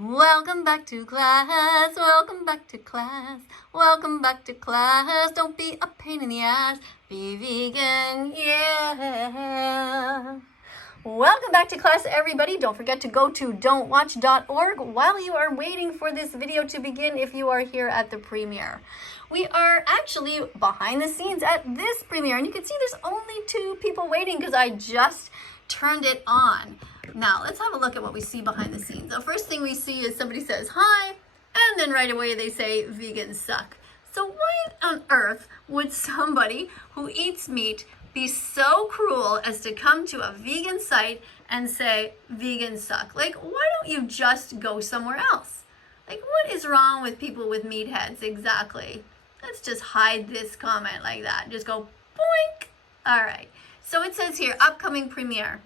Welcome back to class, welcome back to class, welcome back to class. Don't be a pain in the ass, be vegan, yeah. Welcome back to class, everybody. Don't forget to go to don'twatch.org while you are waiting for this video to begin if you are here at the premiere. We are actually behind the scenes at this premiere, and you can see there's only 2 people waiting because I just turned it on. Now, let's have a look at what we see behind the scenes. The first thing we see is somebody says, hi, and then right away they say, vegans suck. So why on earth would somebody who eats meat be so cruel as to come to a vegan site and say, vegans suck? Like, why don't you just go somewhere else? Like, what is wrong with people with meatheads exactly? Let's just hide this comment like that. Just go, boink. All right. So it says here, upcoming premiere.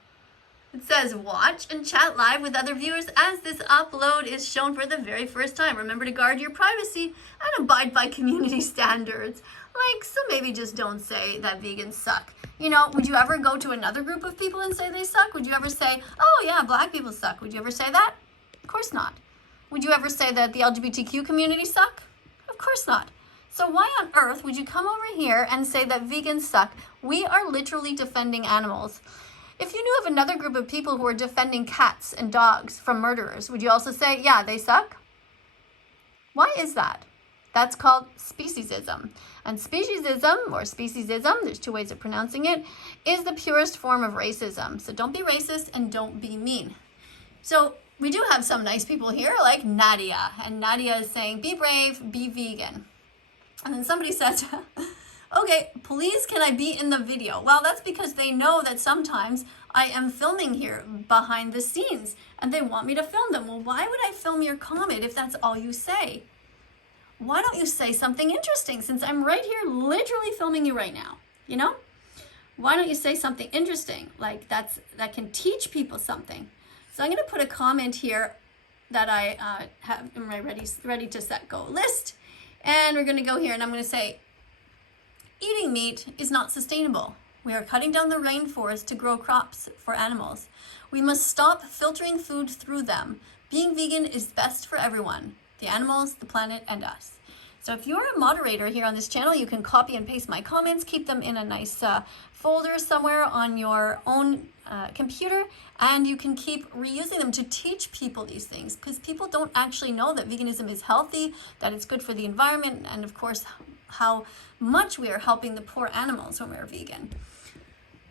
It says, watch and chat live with other viewers as this upload is shown for the very first time. Remember to guard your privacy and abide by community standards. Like, so maybe just don't say that vegans suck. You know, would you ever go to another group of people and say they suck? Would you ever say, oh yeah, black people suck? Would you ever say that? Of course not. Would you ever say that the LGBTQ community suck? Of course not. So why on earth would you come over here and say that vegans suck? We are literally defending animals. If you knew of another group of people who are defending cats and dogs from murderers, would you also say, yeah, they suck? Why is that? That's called speciesism. And speciesism, or speciesism, there's 2 ways of pronouncing it, is the purest form of racism. So don't be racist and don't be mean. So we do have some nice people here like Nadia. And Nadia is saying, be brave, be vegan. And then somebody says, okay, please can I be in the video? Well, that's because they know that sometimes I am filming here behind the scenes and they want me to film them. Well, why would I film your comment if that's all you say? Why don't you say something interesting since I'm right here literally filming you right now, you know? Why don't you say something interesting like that can teach people something? So I'm going to put a comment here that I have in my ready to set go list. And we're going to go here and I'm going to say, eating meat is not sustainable. We are cutting down the rainforest to grow crops for animals. We must stop filtering food through them. Being vegan is best for everyone, the animals, the planet, and us. So if you're a moderator here on this channel, you can copy and paste my comments, keep them in a nice folder somewhere on your own computer, and you can keep reusing them to teach people these things because people don't actually know that veganism is healthy, that it's good for the environment, and of course, how much we are helping the poor animals when we're vegan.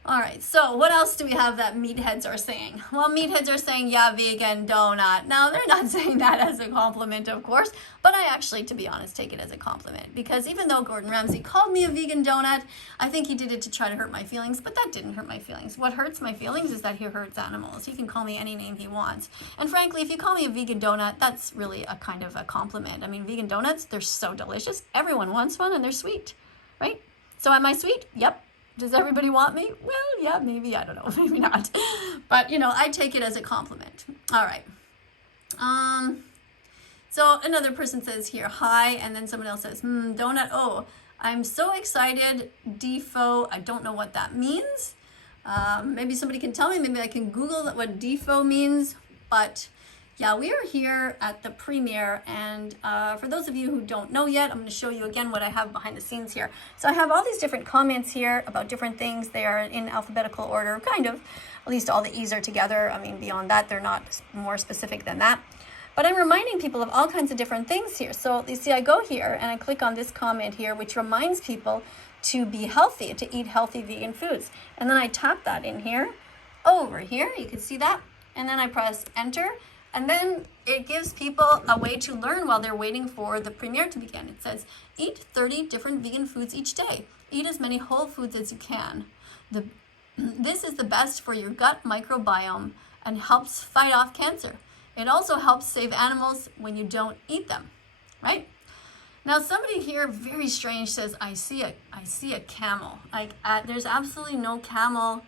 All right, so what else do we have that meatheads are saying? Well, meatheads are saying, yeah, vegan donut. Now, they're not saying that as a compliment, of course, but I actually, to be honest, take it as a compliment because even though Gordon Ramsay called me a vegan donut, I think he did it to try to hurt my feelings, but that didn't hurt my feelings. What hurts my feelings is that he hurts animals. He can call me any name he wants. And frankly, if you call me a vegan donut, that's really a kind of a compliment. I mean, vegan donuts, they're so delicious. Everyone wants one and they're sweet, right? So am I sweet? Yep. Does everybody want me? Well, yeah, maybe, I don't know, maybe not. But, you know, I take it as a compliment. All right. So another person says here, hi, and then someone else says, donut, oh, I'm so excited, defo, I don't know what that means. Maybe somebody can tell me, maybe I can Google what defo means, but yeah, we are here at the premiere, and for those of you who don't know yet, I'm going to show you again what I have behind the scenes here. So I have all these different comments here about different things. They are in alphabetical order, kind of. At least all the E's are together. I mean, beyond that, they're not more specific than that. But I'm reminding people of all kinds of different things here. So you see, I go here, and I click on this comment here, which reminds people to be healthy, to eat healthy vegan foods. And then I tap that in here, over here. You can see that. And then I press enter. And then it gives people a way to learn while they're waiting for the premiere to begin. It says, eat 30 different vegan foods each day. Eat as many whole foods as you can. This is the best for your gut microbiome and helps fight off cancer. It also helps save animals when you don't eat them, right? Now somebody here, very strange, says, I see a camel. Like there's absolutely no camel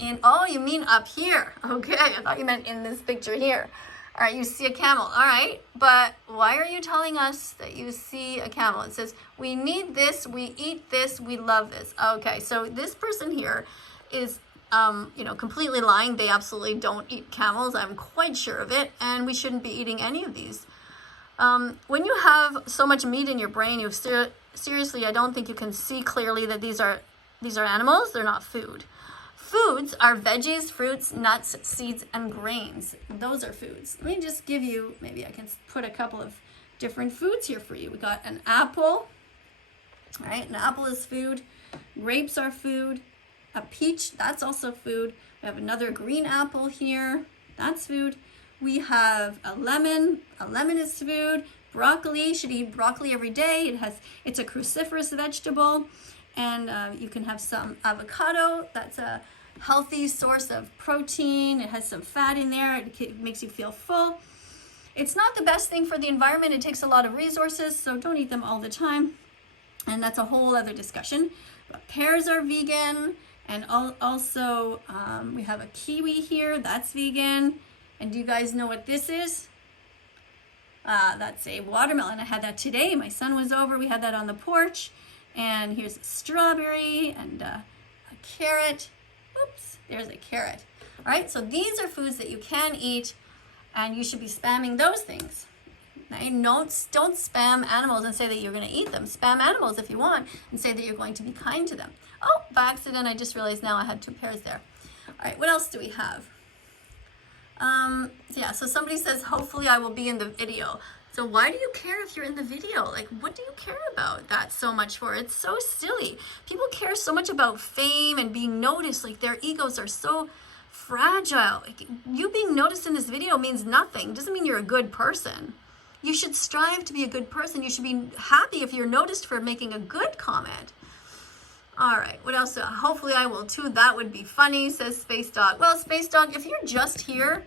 in, oh, you mean up here. Okay, I thought you meant in this picture here. All right, you see a camel. All right, but why are you telling us that you see a camel? It says, we need this, we eat this, we love this. Okay, so this person here is completely lying. They absolutely don't eat camels. I'm quite sure of it. And we shouldn't be eating any of these. When you have so much meat in your brain, seriously, I don't think you can see clearly that these are animals. They're not food. Foods are veggies, fruits, nuts, seeds, and grains. Those are foods. Let me just give you, maybe I can put a couple of different foods here for you. We got an apple. All right, an apple is food. Grapes are food. A peach, that's also food. We have another green apple here. That's food. We have a lemon. A lemon is food. Broccoli, you should eat broccoli every day. It's a cruciferous vegetable. And you can have some avocado. That's a healthy source of protein. It has some fat in there. It makes you feel full. It's not the best thing for the environment. It takes a lot of resources, so don't eat them all the time. And that's a whole other discussion. But pears are vegan. And also we have a kiwi here. That's vegan. And do you guys know what this is? That's a watermelon. I had that today. My son was over. We had that on the porch. And here's a strawberry and a carrot. Oops, there's a carrot. All right, so these are foods that you can eat, and you should be spamming those things. Right? Don't spam animals and say that you're going to eat them. Spam animals if you want and say that you're going to be kind to them. Oh, by accident, I just realized now I had 2 pears there. All right, what else do we have? Yeah, so somebody says, hopefully I will be in the video. So why do you care if you're in the video? Like, what do you care about that so much for? It's so silly. People care so much about fame and being noticed. Like, their egos are so fragile. Like, you being noticed in this video means nothing. It doesn't mean you're a good person. You should strive to be a good person. You should be happy if you're noticed for making a good comment. All right, what else? Hopefully I will too. That would be funny, says Space Dog. Well, Space Dog, if you're just here,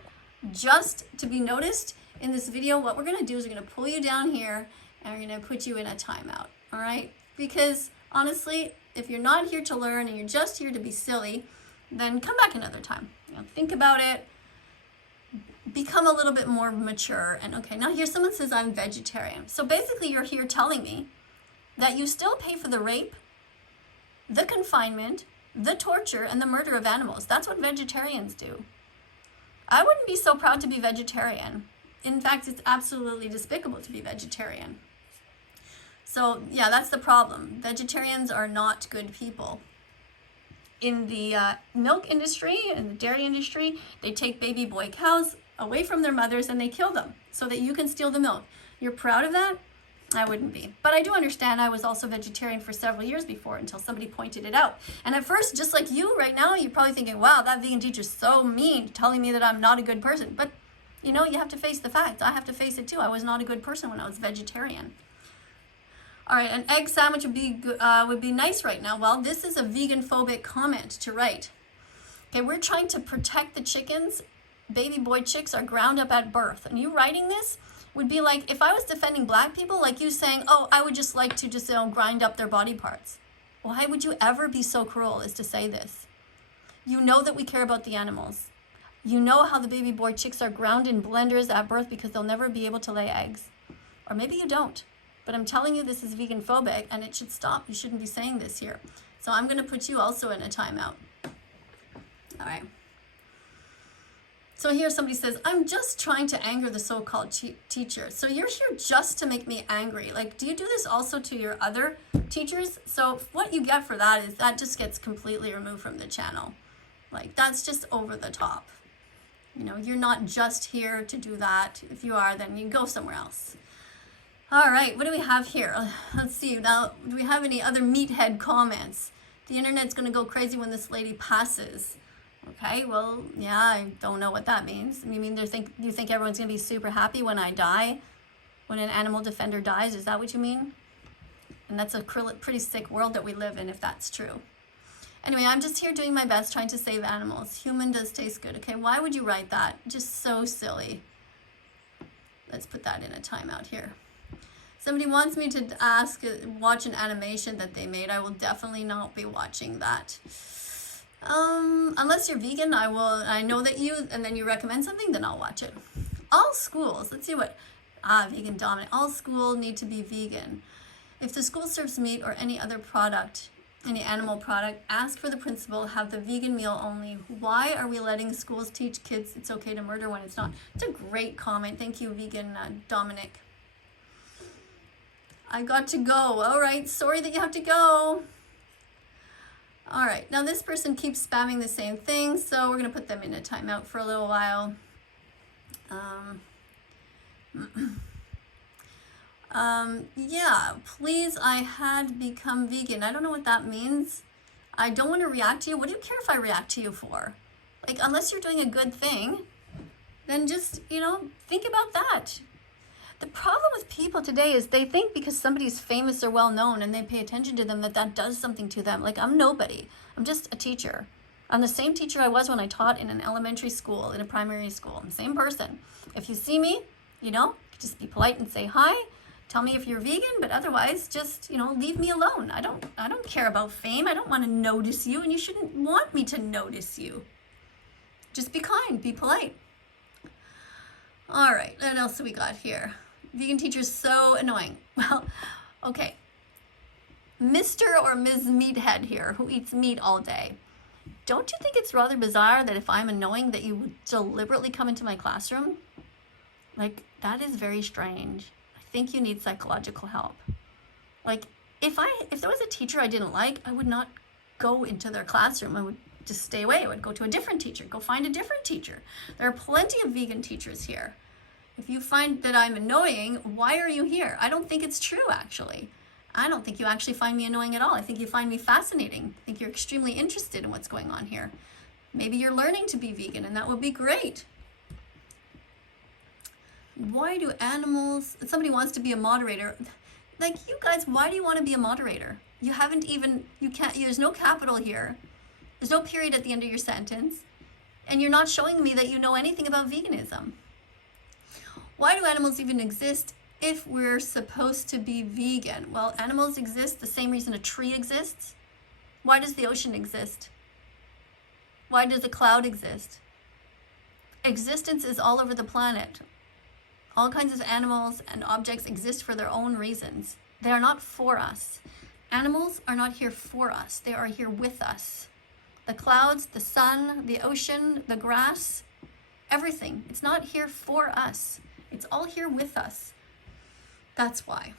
just to be noticed in this video, what we're going to do is we're going to pull you down here and we're going to put you in a timeout. All right? Because honestly, if you're not here to learn and you're just here to be silly, then come back another time. Think about it. Become a little bit more mature. And okay, now here someone says I'm vegetarian. So basically you're here telling me that you still pay for the rape, the confinement, the torture, and the murder of animals. That's what vegetarians do. I wouldn't be so proud to be vegetarian. In fact, it's absolutely despicable to be vegetarian. So yeah, that's the problem. Vegetarians are not good people. In the milk industry, in the dairy industry, they take baby boy cows away from their mothers and they kill them so that you can steal the milk. You're proud of that? I wouldn't be. But I do understand I was also vegetarian for several years before until somebody pointed it out. And at first, just like you right now, you're probably thinking, wow, that vegan teacher's so mean, telling me that I'm not a good person. But you know, you have to face the facts. I have to face it too. I was not a good person when I was vegetarian. All right, an egg sandwich would be nice right now. Well, this is a vegan phobic comment to write. Okay, we're trying to protect the chickens. Baby boy chicks are ground up at birth. And you writing this would be like if I was defending black people, like you saying, oh, I would just like to grind up their body parts. Why would you ever be so cruel as to say this? You know that we care about the animals. You know how the baby boy chicks are ground in blenders at birth because they'll never be able to lay eggs. Or maybe you don't. But I'm telling you this is vegan phobic and it should stop. You shouldn't be saying this here. So I'm going to put you also in a timeout. All right. So here somebody says, I'm just trying to anger the so-called teacher. So you're here just to make me angry. Like, do you do this also to your other teachers? So what you get for that is that just gets completely removed from the channel. Like, that's just over the top. You know, you're not just here to do that. If you are, then you go somewhere else. All right, what do we have here? Let's see. Now, do we have any other meathead comments? The internet's going to go crazy when this lady passes. Okay, well, yeah, I don't know what that means. You mean you think everyone's going to be super happy when I die? When an animal defender dies? Is that what you mean? And that's a pretty sick world that we live in if that's true. Anyway, I'm just here doing my best trying to save animals. Human does taste good. Okay, why would you write that? Just so silly. Let's put that in a timeout here. Somebody wants me to watch an animation that they made. I will definitely not be watching that. Unless you're vegan, I know that and then you recommend something, then I'll watch it. All schools, let's see what, vegan dominant. All schools need to be vegan. If the school serves meat or any other product, any animal product, ask for the principal, have the vegan meal only. Why are we letting schools teach kids it's okay to murder when it's not? It's a great comment. Thank you, vegan Dominic. I got to go. All right, sorry that you have to go. All right, now this person keeps spamming the same thing, so we're gonna put them in a timeout for a little while. Yeah, please, I had become vegan. I don't know what that means. I don't want to react to you. What do you care if I react to you for? Like, unless you're doing a good thing, then just, you know, think about that. The problem with people today is they think because somebody's famous or well-known and they pay attention to them that that does something to them. Like, I'm nobody. I'm just a teacher. I'm the same teacher I was when I taught in an elementary school, in a primary school. I'm the same person. If you see me, you know, just be polite and say hi. Tell me if you're vegan, but otherwise just, you know, leave me alone. I don't care about fame. I don't want to notice you, and you shouldn't want me to notice you. Just be kind, be polite. All right, what else do we got here? Vegan teacher's so annoying. Well, okay. Mr. or Ms. Meathead here, who eats meat all day. Don't you think it's rather bizarre that if I'm annoying that you would deliberately come into my classroom? Like, that is very strange. I think you need psychological help. Like, if there was a teacher I didn't like, I would not go into their classroom. I would just stay away. I would go to a different teacher, go find a different teacher. There are plenty of vegan teachers here. If you find that I'm annoying, why are you here? I don't think it's true, actually. I don't think you actually find me annoying at all. I think you find me fascinating. I think you're extremely interested in what's going on here. Maybe you're learning to be vegan, and that would be great. Why do animals, somebody wants to be a moderator. Like, you guys, why do you want to be a moderator? You haven't even, you can't, there's no capital here. There's no period at the end of your sentence. And you're not showing me that you know anything about veganism. Why do animals even exist if we're supposed to be vegan? Well, animals exist the same reason a tree exists. Why does the ocean exist? Why does a cloud exist? Existence is all over the planet. All kinds of animals and objects exist for their own reasons. They are not for us. Animals are not here for us. They are here with us. The clouds, the sun, the ocean, the grass, everything. It's not here for us. It's all here with us. That's why.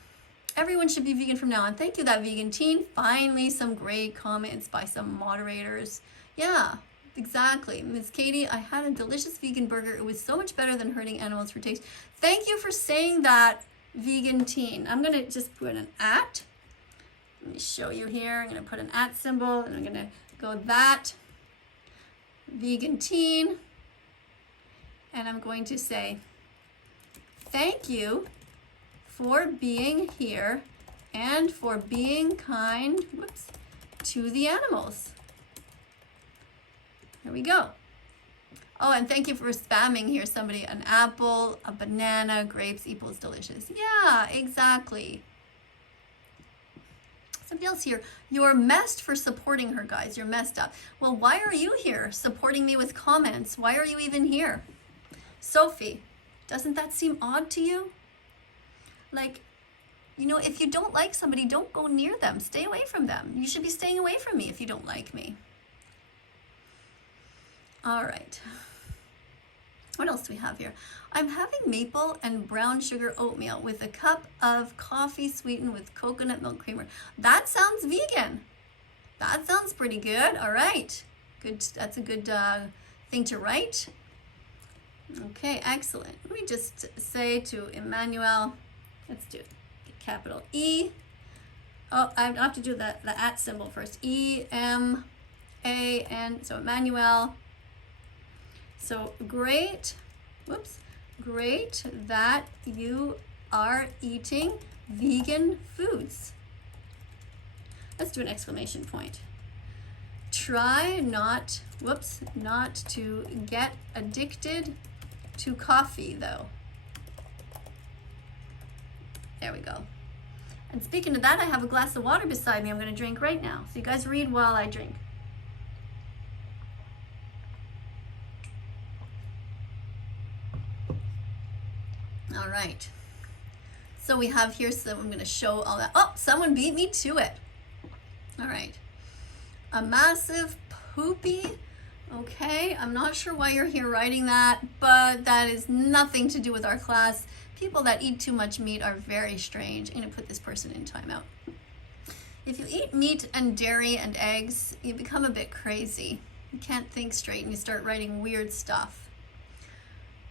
Everyone should be vegan from now on. Thank you, that vegan teen. Finally, some great comments by some moderators. Yeah, exactly. Ms. Katie, I had a delicious vegan burger. It was so much better than hurting animals for taste. Thank you for saying that, vegan teen. I'm going to just put an at. Let me show you here. I'm going to put an at symbol, and I'm going to go that, vegan teen. And I'm going to say, thank you for being here and for being kind, to the animals. Here we go. Oh, and thank you for spamming here, somebody. An apple, a banana, grapes equals delicious. Yeah, exactly. Somebody else here. You're messed for supporting her, guys. You're messed up. Well, why are you here supporting me with comments? Why are you even here? Sophie, doesn't that seem odd to you? Like, you know, if you don't like somebody, don't go near them. Stay away from them. You should be staying away from me if you don't like me. All right. What else do we have here? I'm having maple and brown sugar oatmeal with a cup of coffee sweetened with coconut milk creamer. That sounds vegan. That sounds pretty good. All right. Good. That's a good thing to write. Okay, excellent. Let me just say to Emmanuel, let's do it. Capital E. Oh, I have to do the at symbol first. E-M-A-N. So Emmanuel. So great, great that you are eating vegan foods. Let's do an exclamation point. Try not to get addicted to coffee though. There we go. And speaking of that, I have a glass of water beside me I'm going to drink right now. So you guys read while I drink. All right. So we have here, so I'm going to show all that. Oh, someone beat me to it. All right. A massive poopy. Okay, I'm not sure why you're here writing that, but that is nothing to do with our class. People that eat too much meat are very strange. I'm gonna put this person in timeout. If you eat meat and dairy and eggs, you become a bit crazy. You can't think straight and you start writing weird stuff.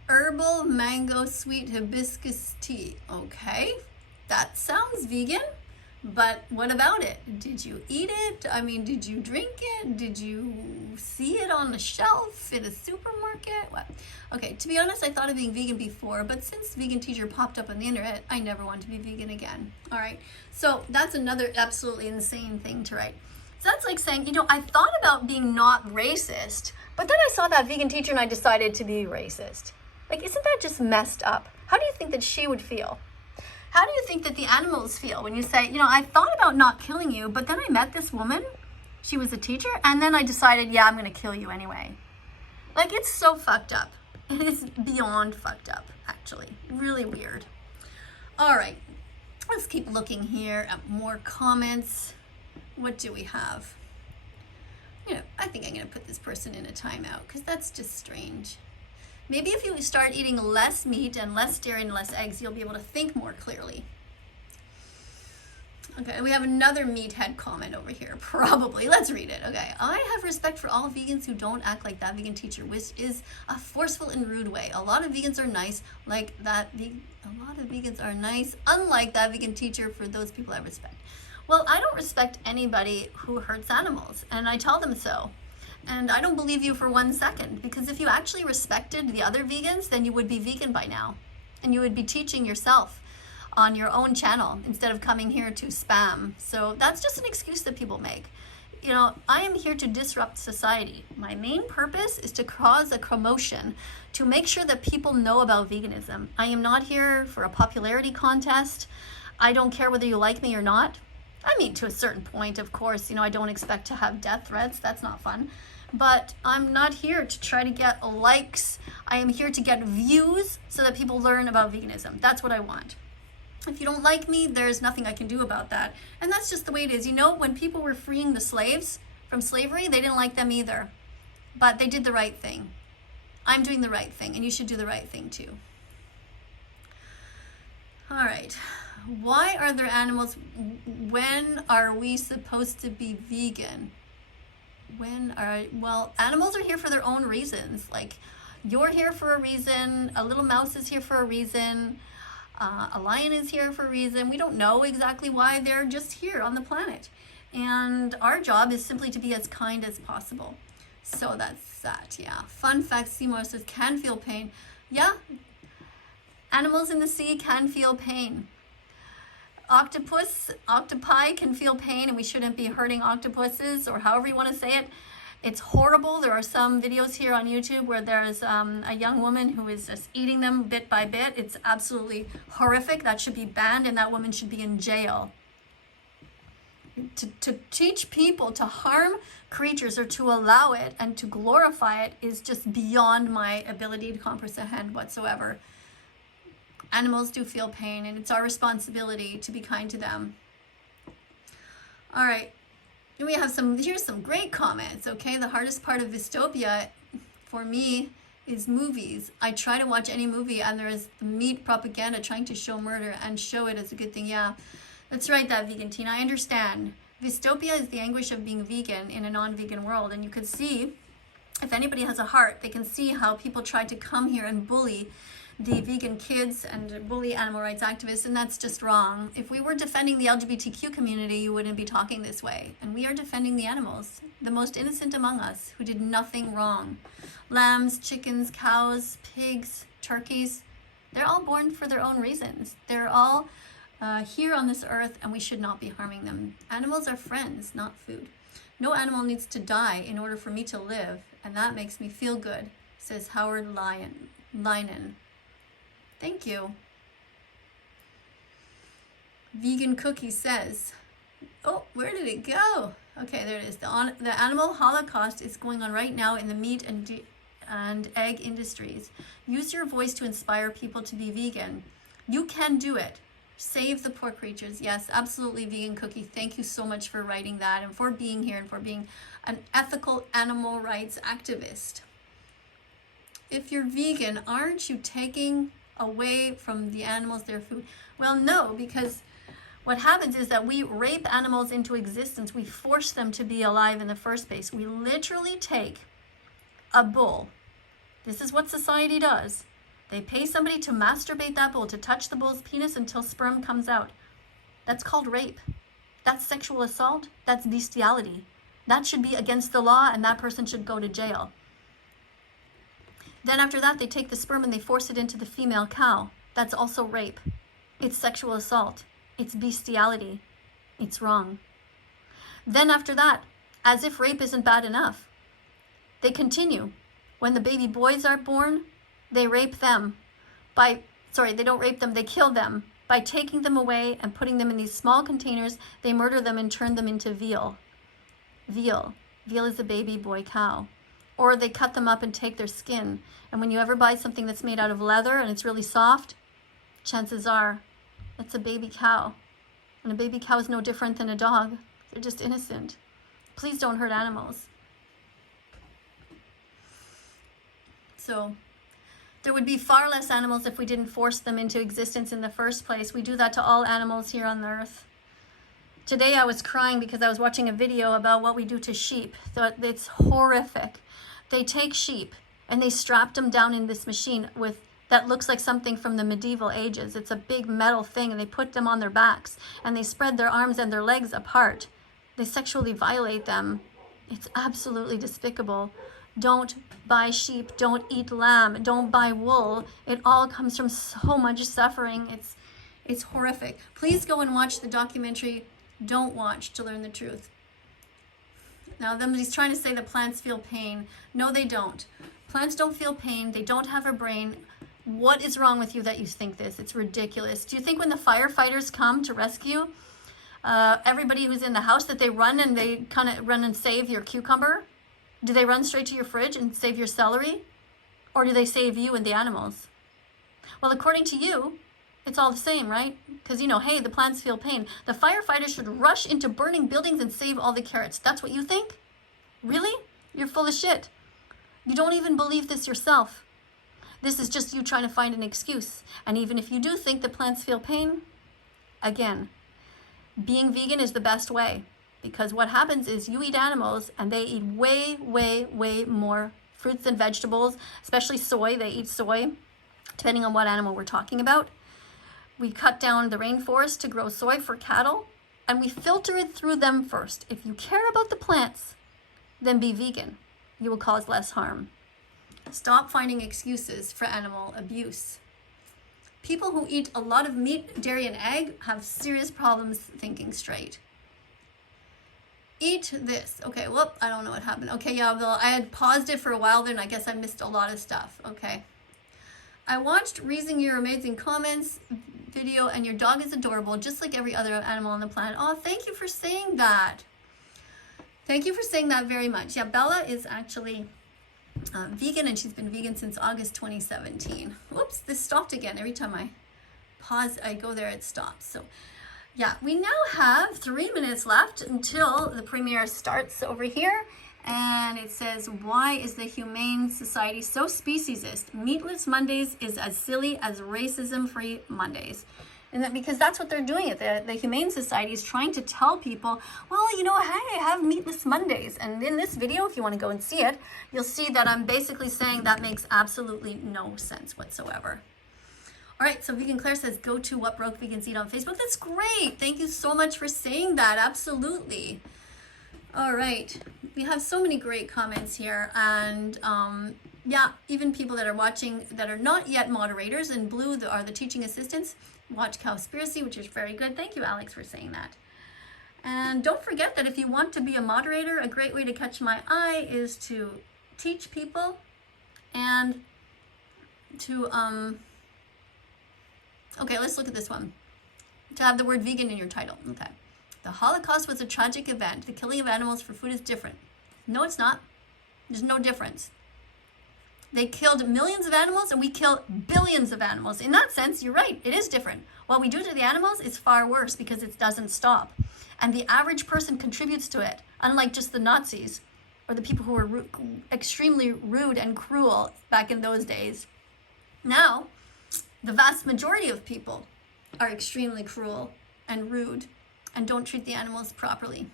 Herbal mango sweet hibiscus tea. Okay, that sounds vegan, but what about it? Did you eat it? I mean, did you drink it? Did you see it on the shelf in a supermarket? What? Okay, to be honest, I thought of being vegan before, but since Vegan Teacher popped up on the internet, I never want to be vegan again. All right, so that's another absolutely insane thing to write. So that's like saying, you know, I thought about being not racist, but then I saw that Vegan Teacher and I decided to be racist. Like, isn't that just messed up? How do you think that she would feel? How do you think that the animals feel when you say, you know, I thought about not killing you, but then I met this woman, she was a teacher, and then I decided, yeah, I'm going to kill you anyway. Like, it's so fucked up. It is beyond fucked up, actually. Really weird. All right, let's keep looking here at more comments. What do we have? You know, I think I'm going to put this person in a timeout because that's just strange. Maybe if you start eating less meat and less dairy and less eggs, you'll be able to think more clearly. Okay, we have another meathead comment over here, probably. Let's read it. Okay, I have respect for all vegans who don't act like that vegan teacher, which is a forceful and rude way. A lot of vegans are nice, like that. A lot of vegans are nice, unlike that vegan teacher. For those people I respect. Well, I don't respect anybody who hurts animals, and I tell them so. And I don't believe you for 1 second, because if you actually respected the other vegans, then you would be vegan by now. And you would be teaching yourself on your own channel instead of coming here to spam. So that's just an excuse that people make. You know, I am here to disrupt society. My main purpose is to cause a commotion, to make sure that people know about veganism. I am not here for a popularity contest. I don't care whether you like me or not. I mean, to a certain point, of course, you know, I don't expect to have death threats. That's not fun. But I'm not here to try to get likes. I am here to get views so that people learn about veganism. That's what I want. If you don't like me, there's nothing I can do about that. And that's just the way it is. You know, when people were freeing the slaves from slavery, they didn't like them either. But they did the right thing. I'm doing the right thing, and you should do the right thing too. All right. Why are there animals? When are we supposed to be vegan? Well, animals are here for their own reasons. Like, you're here for a reason, a little mouse is here for a reason, a lion is here for a reason. We don't know exactly why, they're just here on the planet. And our job is simply to be as kind as possible. So that's that, yeah. Fun fact, Seymour says, can feel pain. Yeah, animals in the sea can feel pain. Octopi can feel pain, and we shouldn't be hurting octopuses, or however you want to say it. It's horrible. There are some videos here on YouTube where there's a young woman who is just eating them bit by bit. It's absolutely horrific. That should be banned, and that woman should be in jail. To teach people to harm creatures or to allow it and to glorify it is just beyond my ability to comprehend whatsoever. Animals do feel pain, and it's our responsibility to be kind to them. All right, and we have here's some great comments, okay? The hardest part of dystopia for me is movies. I try to watch any movie, and there is meat propaganda trying to show murder and show it as a good thing. Yeah, that's right, that vegan teen. I understand. Dystopia is the anguish of being vegan in a non-vegan world, and you could see, if anybody has a heart, they can see how people try to come here and bully the vegan kids and bully animal rights activists, and that's just wrong. If we were defending the LGBTQ community, you wouldn't be talking this way. And we are defending the animals, the most innocent among us, who did nothing wrong. Lambs, chickens, cows, pigs, turkeys, they're all born for their own reasons. They're all here on this earth, and we should not be harming them. Animals are friends, not food. No animal needs to die in order for me to live, and that makes me feel good, says Howard Linen. Thank you. Vegan Cookie says, oh, where did it go? Okay, there it is. The animal holocaust is going on right now in the meat and egg industries. Use your voice to inspire people to be vegan. You can do it. Save the poor creatures. Yes, absolutely, Vegan Cookie. Thank you so much for writing that and for being here and for being an ethical animal rights activist. If you're vegan, aren't you taking away from the animals their food? Well, no, because what happens is that we rape animals into existence. We force them to be alive in the first place. We literally take a bull. This is what society does. They pay somebody to masturbate that bull, to touch the bull's penis until sperm comes out. That's called rape. That's sexual assault. That's bestiality. That should be against the law, and that person should go to jail. Then after that, they take the sperm and they force it into the female cow. That's also rape. It's sexual assault. It's bestiality. It's wrong. Then after that, as if rape isn't bad enough, they continue. When the baby boys are born, they rape them they don't rape them, they kill them by taking them away and putting them in these small containers. They murder them and turn them into veal. Veal is a baby boy cow. Or they cut them up and take their skin. And when you ever buy something that's made out of leather and it's really soft, chances are it's a baby cow. And a baby cow is no different than a dog. They're just innocent. Please don't hurt animals. So there would be far less animals if we didn't force them into existence in the first place. We do that to all animals here on the earth. Today I was crying because I was watching a video about what we do to sheep. So it's horrific. They take sheep and they strap them down in this machine that looks like something from the medieval ages. It's a big metal thing, and they put them on their backs and they spread their arms and their legs apart. They sexually violate them. It's absolutely despicable. Don't buy sheep, don't eat lamb, don't buy wool. It all comes from so much suffering. It's horrific. Please go and watch the documentary Don't Watch to learn the truth. Now, he's trying to say that plants feel pain. No, they don't. Plants don't feel pain. They don't have a brain. What is wrong with you that you think this? It's ridiculous. Do you think when the firefighters come to rescue everybody who's in the house that they run and save your cucumber? Do they run straight to your fridge and save your celery? Or do they save you and the animals? Well, according to you, it's all the same, right? Because, hey, the plants feel pain. The firefighters should rush into burning buildings and save all the carrots. That's what you think? Really? You're full of shit. You don't even believe this yourself. This is just you trying to find an excuse. And even if you do think the plants feel pain, again, being vegan is the best way. Because what happens is you eat animals and they eat way, way, way more fruits and vegetables, especially soy. They eat soy, depending on what animal we're talking about. We cut down the rainforest to grow soy for cattle, and we filter it through them first. If you care about the plants, then be vegan. You will cause less harm. Stop finding excuses for animal abuse. People who eat a lot of meat, dairy, and egg have serious problems thinking straight. Eat this. Okay, whoop, I don't know what happened. Okay, yeah, well, I had paused it for a while then. I guess I missed a lot of stuff. Okay. I watched Raising Your Amazing Comments video, and your dog is adorable, just like every other animal on the planet. Oh, thank you for saying that. Thank you for saying that very much. Yeah, Bella is actually vegan, and she's been vegan since August 2017. Whoops, this stopped again. Every time I pause, I go there, it stops. So yeah, we now have 3 minutes left until the premiere starts over here. And it says, why is the Humane Society so speciesist? Meatless Mondays is as silly as racism-free Mondays. And because that's what they're doing. The Humane Society is trying to tell people, well, hey, have meatless Mondays. And in this video, if you want to go and see it, you'll see that I'm basically saying that makes absolutely no sense whatsoever. All right, so Vegan Claire says, go to What Broke Vegans Eat on Facebook. That's great. Thank you so much for saying that. Absolutely. All right. We have so many great comments here. And yeah, even people that are watching that are not yet moderators. In blue are the teaching assistants. Watch Cowspiracy, which is very good. Thank you, Alex, for saying that. And don't forget that if you want to be a moderator, a great way to catch my eye is to teach people and to... Okay, let's look at this one. To have the word vegan in your title. Okay. The Holocaust was a tragic event. The killing of animals for food is different. No, it's not. There's no difference. They killed millions of animals and we kill billions of animals. In that sense, you're right, it is different. What we do to the animals is far worse because it doesn't stop. And the average person contributes to it, unlike just the Nazis or the people who were extremely rude and cruel back in those days. Now, the vast majority of people are extremely cruel and rude and don't treat the animals properly.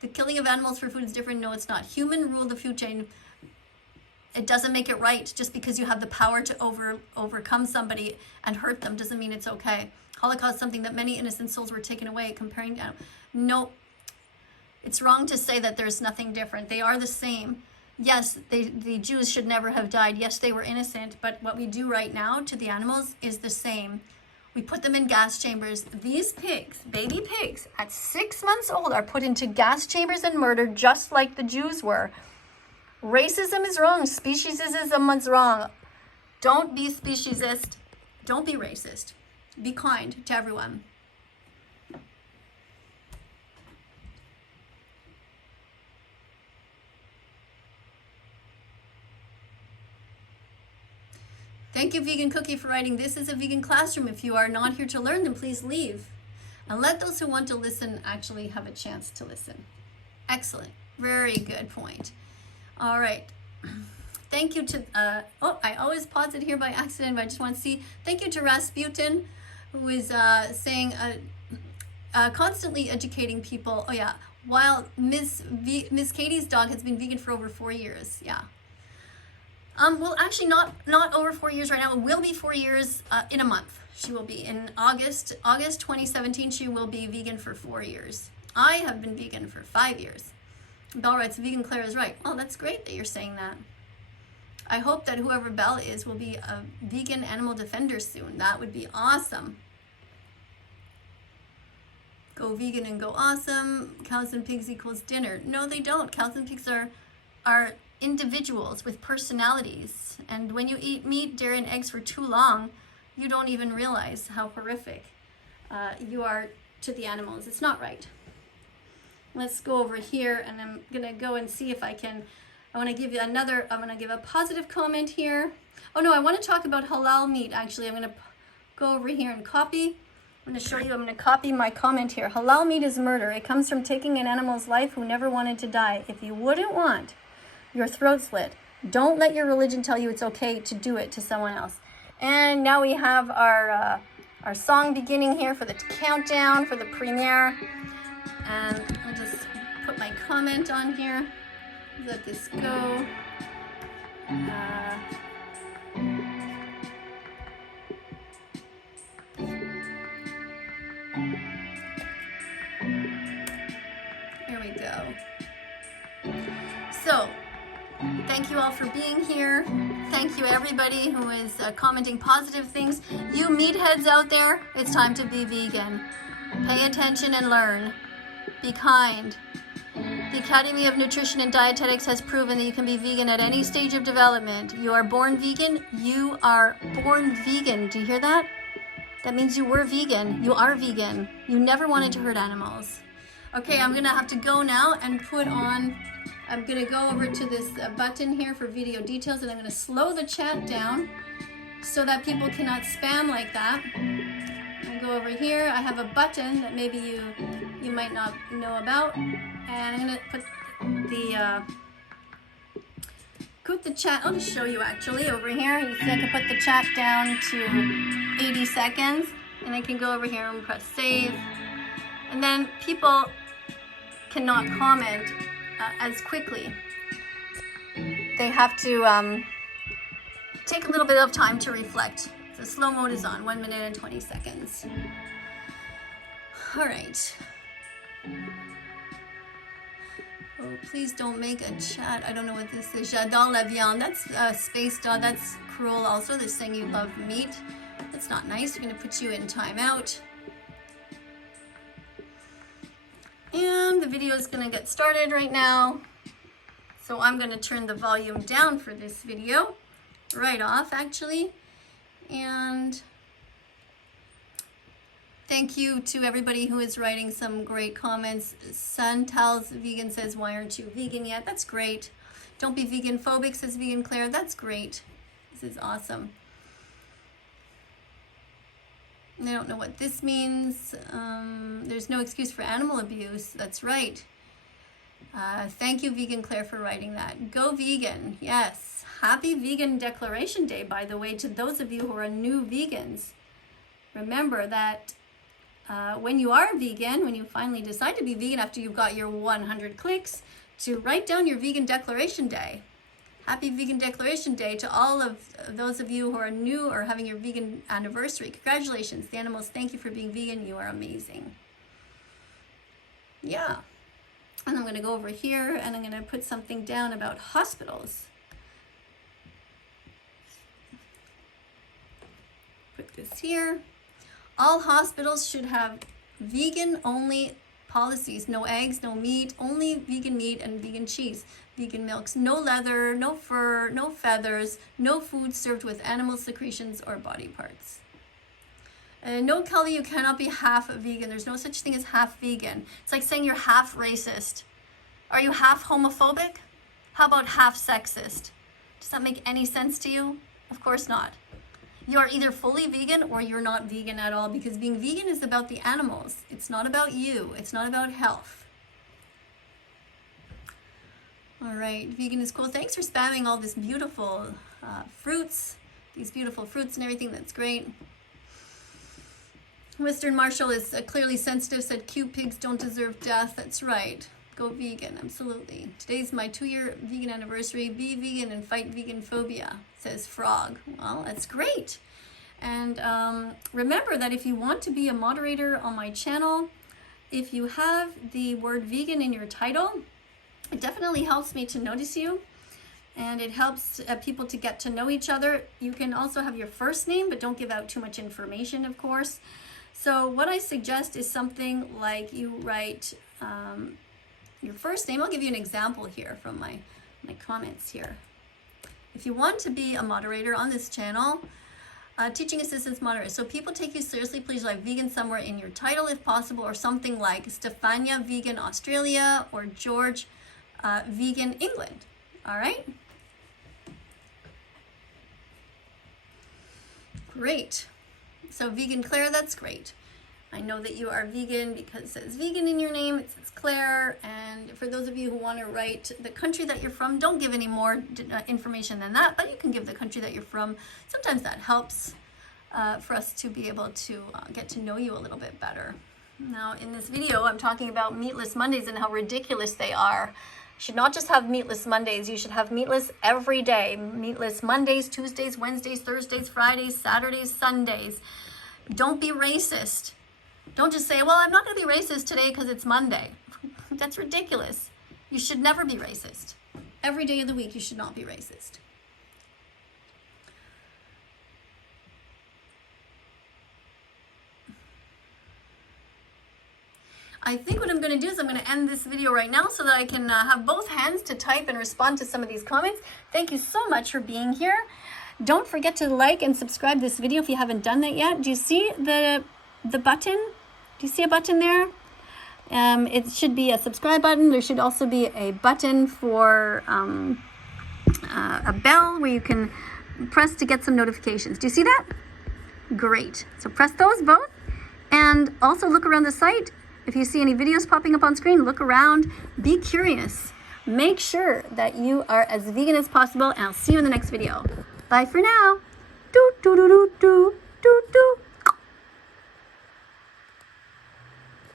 The killing of animals for food is different. No, it's not. Human rule the food chain. It doesn't make it right. Just because you have the power to overcome somebody and hurt them doesn't mean it's okay. Holocaust is something that many innocent souls were taken away. Comparing to no, it's wrong to say that there's nothing different. They are the same. Yes, the Jews should never have died. Yes, they were innocent. But what we do right now to the animals is the same. We put them in gas chambers. These pigs, baby pigs, at 6 months old are put into gas chambers and murdered just like the Jews were. Racism is wrong. Speciesism is wrong. Don't be speciesist. Don't be racist. Be kind to everyone. Thank you, Vegan Cookie, for writing, "This is a vegan classroom. If you are not here to learn, then please leave. And let those who want to listen actually have a chance to listen." Excellent. Very good point. All right. Thank you to, I always pause it here by accident, but I just want to see. Thank you to Rasputin, who is saying, constantly educating people. Oh, yeah. While Miss Katie's dog has been vegan for over 4 years. Yeah. Well, actually not over 4 years right now. It will be 4 years in a month. She will be in August 2017. She will be vegan for 4 years. I have been vegan for 5 years. Belle writes, "Vegan Claire is right." Oh, that's great that you're saying that. I hope that whoever Belle is will be a vegan animal defender soon. That would be awesome. Go vegan and go awesome. Cows and pigs equals dinner. No, they don't. Cows and pigs are individuals with personalities, and when you eat meat, dairy, and eggs for too long, you don't even realize how horrific you are to the animals. It's not right. Let's go over here, and I'm gonna go and see if I want to give you another. I'm gonna give a positive comment here. Oh no, I want to talk about halal meat. Actually, I'm gonna go over here and copy. I'm gonna show you. I'm gonna copy my comment here. Halal meat is murder. It comes from taking an animal's life who never wanted to die. If you wouldn't want your throat slit, don't let your religion tell you it's okay to do it to someone else. And now we have our song beginning here for the countdown for the premiere. And I'll just put my comment on here. Let this go. Here we go. So, thank you all for being here. Thank you everybody who is commenting positive things. You meatheads out there, it's time to be vegan. Pay attention and learn. Be kind. The Academy of Nutrition and Dietetics has proven that you can be vegan at any stage of development. You are born vegan. You are born vegan. Do you hear that? That means you were vegan. You are vegan. You never wanted to hurt animals. Okay, I'm going to have to go now and I'm going to go over to this button here for video details, and I'm going to slow the chat down so that people cannot spam like that. I go over here. I have a button that maybe you might not know about, and I'm going to put the chat. I'll just show you actually over here. You see I can put the chat down to 80 seconds, and I can go over here and press save, and then people cannot comment as quickly. They have to take a little bit of time to reflect. So slow mode is on, 1 minute and 20 seconds. All right. Oh, please don't make a chat. I don't know what this is. J'adore la viande. That's space dog. That's cruel also. They're saying you love meat. That's not nice. We're going to put you in timeout. And the video is going to get started right now. So I'm going to turn the volume down for this video. Right off, actually. And thank you to everybody who is writing some great comments. Sun tells vegan says, "Why aren't you vegan yet?" That's great. Don't be vegan phobic, says Vegan Claire. That's great. This is awesome. I don't know what this means. There's no excuse for animal abuse. That's right. Thank you, Vegan Claire, for writing that. Go vegan. Yes. Happy Vegan Declaration Day, by the way, to those of you who are new vegans. Remember that when you are vegan, when you finally decide to be vegan after you've got your 100 clicks, to write down your Vegan Declaration Day. Happy Vegan Declaration Day to all of those of you who are new or having your vegan anniversary. Congratulations, the animals. Thank you for being vegan. You are amazing. Yeah. And I'm going to go over here and I'm going to put something down about hospitals. Put this here. All hospitals should have vegan-only policies. No eggs, no meat, only vegan meat and vegan cheese. Vegan milks, no leather, no fur, no feathers, no food served with animal secretions or body parts. No, Kelly, you cannot be half vegan. There's no such thing as half vegan. It's like saying you're half racist. Are you half homophobic? How about half sexist? Does that make any sense to you? Of course not. You are either fully vegan or you're not vegan at all, because being vegan is about the animals. It's not about you. It's not about health. All right, vegan is cool. Thanks for spamming all this beautiful fruits, these beautiful fruits and everything. That's great. Western Marshall is clearly sensitive, said cute pigs don't deserve death. That's right. Go vegan, absolutely. Today's my 2-year vegan anniversary. Be vegan and fight vegan phobia, says Frog. Well, that's great. And remember that if you want to be a moderator on my channel, if you have the word vegan in your title, it definitely helps me to notice you. And it helps people to get to know each other. You can also have your first name, but don't give out too much information, of course. So what I suggest is something like you write your first name. I'll give you an example here from my comments here. If you want to be a moderator on this channel, teaching assistants moderator. So people take you seriously, please write vegan somewhere in your title if possible, or something like Stefania Vegan Australia or George Vegan England. All right? Great. So Vegan Claire, that's great. I know that you are vegan because it says vegan in your name. It says Claire. And for those of you who want to write the country that you're from, don't give any more information than that, but you can give the country that you're from. Sometimes that helps for us to be able to get to know you a little bit better. Now, in this video, I'm talking about meatless Mondays and how ridiculous they are. You should not just have meatless Mondays. You should have meatless every day. Meatless Mondays, Tuesdays, Wednesdays, Thursdays, Fridays, Saturdays, Sundays. Don't be racist. Don't just say, well, I'm not going to be racist today because it's Monday. That's ridiculous. You should never be racist. Every day of the week, you should not be racist. I think what I'm going to do is I'm going to end this video right now so that I can have both hands to type and respond to some of these comments. Thank you so much for being here. Don't forget to like and subscribe this video if you haven't done that yet. Do you see the button? Do you see a button there? It should be a subscribe button. There should also be a button for a bell where you can press to get some notifications. Do you see that? Great. So press those both. And also look around the site. If you see any videos popping up on screen, look around. Be curious. Make sure that you are as vegan as possible. And I'll see you in the next video. Bye for now. Do, do, do, do, do, do, do.